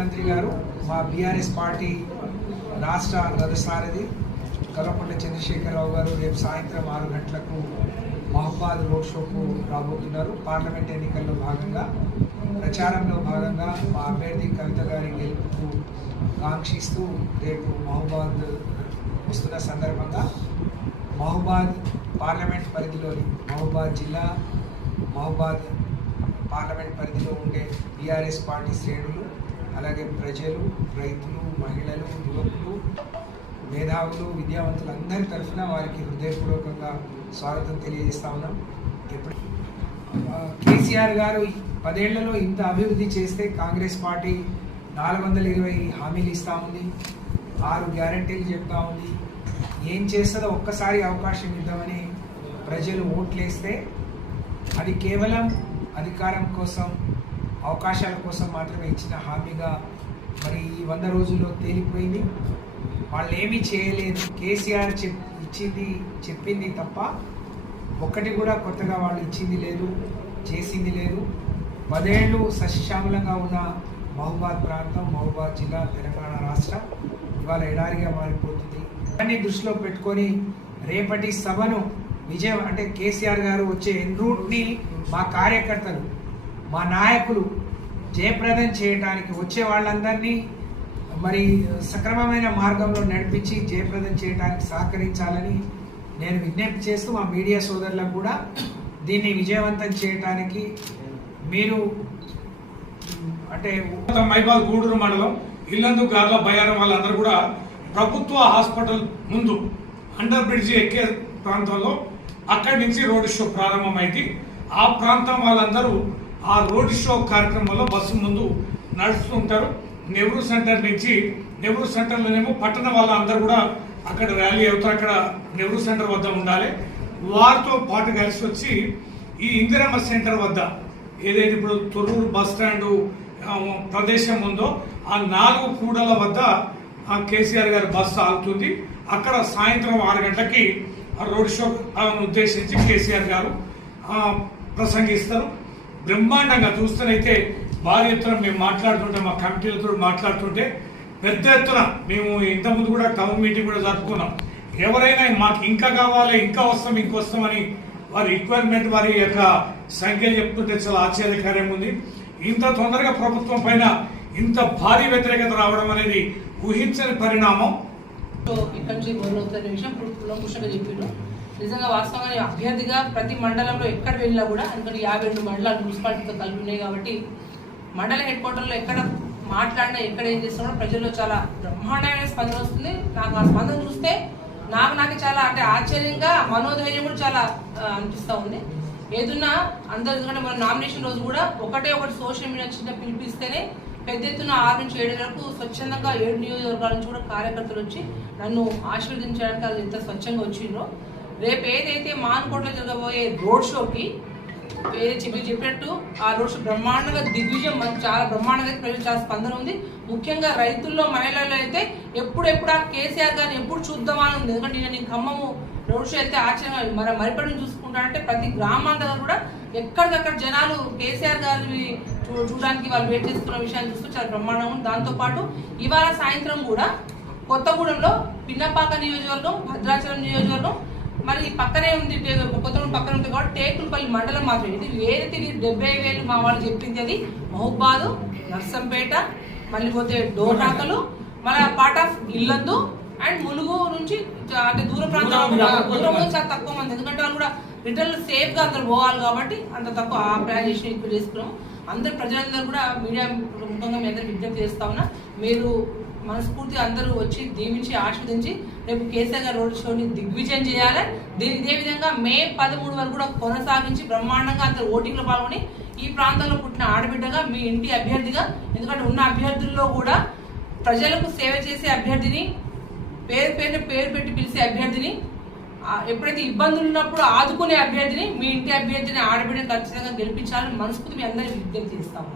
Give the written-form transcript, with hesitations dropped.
ముఖ్యమంత్రి గారు మా బీఆర్ఎస్ పార్టీ రాష్ట్ర రథసారథి కల్వకుంట్ల చంద్రశేఖరరావు గారు రేపు సాయంత్రం 6 గంటలకు మహబాద్ రోడ్ షోకు రాబోతున్నారు. పార్లమెంట్ ఎన్నికల్లో భాగంగా ప్రచారంలో భాగంగా మా అభ్యర్థి కవిత గారి గెలుపుకు కాంక్షిస్తూ రేపు మహబాద్ వస్తున్న సందర్భంగా మహబాద్ పార్లమెంట్ పరిధిలోని మహబాద్ జిల్లా మహబాద్ పార్లమెంట్ పరిధిలో ఉండే బీఆర్ఎస్ పార్టీ శ్రేణులు, అలాగే ప్రజలు, రైతులు, మహిళలు, యువకులు, మేధావులు, విద్యావంతులు అందరి తరఫున వారికి హృదయపూర్వకంగా స్వాగతం తెలియజేస్తా ఉన్నాం. ఎప్పుడు కేసీఆర్ గారు 10 ఏళ్లలో ఇంత అభివృద్ధి చేస్తే కాంగ్రెస్ పార్టీ 420 హామీలు ఇస్తూ ఉంది, 6 గ్యారంటీలు చెప్తా ఉంది. ఏం చేస్తుందో ఒక్కసారి అవకాశం ఇద్దామని ప్రజలు ఓట్లేస్తే అది కేవలం అధికారం కోసం, అవకాశాల కోసం మాత్రమే ఇచ్చిన హామీగా మరి ఈ 100 రోజుల్లో తేలిపోయింది. వాళ్ళు ఏమీ చేయలేదు. కేసీఆర్ చెప్పింది తప్ప ఒక్కటి కూడా కొత్తగా వాళ్ళు ఇచ్చింది లేదు, చేసింది లేదు. 10 ఏళ్ళు సస్యశ్యామలంగా ఉన్న మహబాద్ ప్రాంతం, మహబాద్ జిల్లా, తెలంగాణ రాష్ట్రం ఇవాళ ఎడారిగా మారిపోతుంది. దాన్ని దృష్టిలో పెట్టుకొని రేపటి సభను విజయం అంటే కేసీఆర్ గారు వచ్చే ఎన్ రూట్ని మా కార్యకర్తలు, మా నాయకులు జయప్రదం చేయడానికి వచ్చే వాళ్ళందరినీ మరి సక్రమమైన మార్గంలో నడిపించి జయప్రదం చేయడానికి సహకరించాలని నేను విజ్ఞప్తి చేస్తూ మా మీడియా సోదరులకు కూడా దీన్ని విజయవంతం చేయడానికి మీరు అంటే మైబాద్ గూడూరు మండలం ఇల్లందు గార్ల బయారం వాళ్ళందరూ కూడా ప్రభుత్వ హాస్పిటల్ ముందు అండర్ బ్రిడ్జి ఎక్కే ప్రాంతంలో అక్కడి నుంచి రోడ్ షో ప్రారంభమైంది. ఆ ప్రాంతం వాళ్ళందరూ ఆ రోడ్ షో కార్యక్రమంలో బస్సు ముందు నడుస్తుంటారు. నెహ్రూ సెంటర్ నుంచి, నెహ్రూ సెంటర్లోనేమో పట్టణ వాళ్ళందరూ కూడా అక్కడ ర్యాలీ అవుతారు. అక్కడ నెహ్రూ సెంటర్ వద్ద ఉండాలి. వారితో పాటు కలిసి వచ్చి ఈ ఇందిరమ్మ సెంటర్ వద్ద ఏదైతే ఇప్పుడు తొర్రూరు బస్ స్టాండ్ ప్రదేశం ఉందో ఆ 4 కూడల వద్ద ఆ కేసీఆర్ గారి బస్సు ఆగుతుంది. అక్కడ సాయంత్రం 6 గంటలకి రోడ్ షో ఉద్దేశించి కేసీఆర్ గారు ప్రసంగిస్తారు. బ్రహ్మాండంగా చూస్తేనైతే భారీ ఎత్తున మేము మాట్లాడుతుంటే, మా కమిటీలతో మాట్లాడుతుంటే పెద్ద ఎత్తున మేము ఇంతకుముందు కూడా టౌన్ మీటింగ్ కూడా జరుపుకున్నాం. ఎవరైనా మాకు ఇంకా కావాలి, ఇంకా వస్తాం, ఇంకొస్తామని వారి రిక్వైర్మెంట్, వారి యొక్క సంఖ్యలు చెప్తుంటే చాలా ఆశ్చర్యకరం ఉంది. ఇంత తొందరగా ప్రభుత్వం పైన ఇంత భారీ వ్యతిరేకత రావడం అనేది ఊహించని పరిణామం. ఇక్కడ నుంచి మొదలవుతున్న విషయం పుష్కగా చెప్పారు. నిజంగా వాస్తవంగా అభ్యర్థిగా ప్రతి మండలంలో ఎక్కడ వెళ్ళినా కూడా, ఎందుకంటే 52 మండలాలు మున్సిపాలిటీతో కలిపి ఉన్నాయి కాబట్టి మండల హెడ్ క్వార్టర్లో ఎక్కడ మాట్లాడినా, ఎక్కడ ఏం చేస్తున్నా ప్రజల్లో చాలా బ్రహ్మాండమైన స్పందన వస్తుంది. నాకు ఆ స్పందన చూస్తే నాకు చాలా అంటే ఆశ్చర్యంగా, మనోధైర్యం కూడా చాలా అనిపిస్తూ ఉంది. ఏదున్నా అందరూ, ఎందుకంటే మన నామినేషన్ రోజు కూడా ఒకటి సోషల్ మీడియా చిన్న పిలిపిస్తేనే పెద్ద ఎత్తున 6 నుంచి 7 వరకు స్వచ్ఛందంగా 7 నియోజకవర్గాల నుంచి కూడా కార్యకర్తలు వచ్చి నన్ను ఆశీర్వదించడానికి అది ఎంత స్వచ్ఛంగా వచ్చిండ్రో. రేపు ఏదైతే మానుకోటలో జరగబోయే రోడ్ షోకి మీరు చెప్పినట్టు ఆ రోడ్ షో బ్రహ్మాండంగా దిగ్విజయం, చాలా బ్రహ్మాండంగా ప్రజలు చాలా స్పందన ఉంది. ముఖ్యంగా రైతుల్లో, మహిళల్లో అయితే ఎప్పుడెప్పుడు ఆ కేసీఆర్ గారిని ఎప్పుడు చూద్దామా అని ఉంది. ఎందుకంటే నేను ఖమ్మము రోడ్ షో అయితే ఆశ్చర్యంగా మన మరిపడిని చూసుకుంటానంటే ప్రతి గ్రామాల దగ్గర కూడా ఎక్కడికక్కడ జనాలు కేసీఆర్ గారిని చూడడానికి వాళ్ళు వెయిట్ చేస్తున్న విషయాన్ని చూస్తూ చాలా బ్రహ్మాండంగా ఉంది. దాంతోపాటు ఇవాళ సాయంత్రం కూడా కొత్తగూడెంలో పిన్నపాక నియోజకవర్గం, భద్రాచలం నియోజకవర్గం, మరి పక్కనే ఉంది, కొత్తగూడెం పక్కన ఉంది కాబట్టి టేకులపల్లి మండలం మాత్రమే. ఇది ఏదైతే 70,000 మా వాళ్ళు చెప్పింది అది మహబాదు, నర్సంపేట, మళ్ళీ పోతే డోర్నాకలు, మళ్ళీ part of Illandu and Mulugu నుంచి అంటే దూర ప్రాంతాలు చాలా తక్కువ మంది, ఎందుకంటే వాళ్ళు కూడా రిటర్న్ సేఫ్ గా అందరు పోవాలి కాబట్టి అంత తక్కువ ఆ ప్లాన్ చేసి ఎక్కువ చేసుకున్నాము. అందరు ప్రజలందరూ కూడా మీడియా ముఖంగా మీ అందరూ విజ్ఞప్తి చేస్తా ఉన్నా, మీరు మనస్ఫూర్తిగా అందరూ వచ్చి దీవించి ఆస్వాదించి రేపు కేసీఆర్ గారి రోడ్ షోని దిగ్విజయం చేయాలి. ఇదే విధంగా మే 13 వరకు కూడా కొనసాగించి బ్రహ్మాండంగా అందరూ ఓటింగ్లో పాల్గొని ఈ ప్రాంతంలో పుట్టిన ఆడబిడ్డగా, మీ ఇంటి అభ్యర్థిగా, ఎందుకంటే ఉన్న అభ్యర్థుల్లో కూడా ప్రజలకు సేవ చేసే అభ్యర్థిని, పేరు పెట్టి పిలిచే అభ్యర్థిని, ఎప్పుడైతే ఇబ్బందులు ఉన్నప్పుడు ఆదుకునే అభ్యర్థిని, మీ ఇంటి అభ్యర్థిని, ఆడబిడ్డని ఖచ్చితంగా గెలిపించాలని మనస్ఫూర్తి మీ అందరినీ విజ్ఞప్తి చేస్తాము.